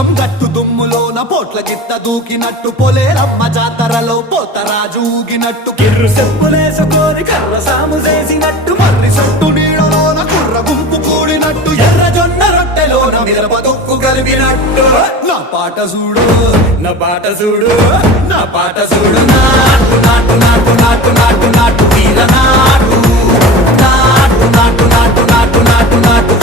పోచం గట్టు దుమ్ములోన పోట్ల గిత్త దూకినట్టు పొలేరమ్మ జాతరలో పోతరాజు ఊగినట్టు కిర్రు చెప్పులేసుకొని కర్ర సాము చేసినట్టు మర్రి సొట్టు నీడలోన కుర్ర గుంపు కూడినట్టు ఎర్ర జొన్న రొట్టెలోన మిరప దొక్కు కలిపినట్టు నా పాట చూడు నా పాట చూడు నా పాట చూడు నాటు నాటు నాటు నాటు నాటు నాటు వీర నాటు నాటు నాటు నాటు నాటు నాటు నాటు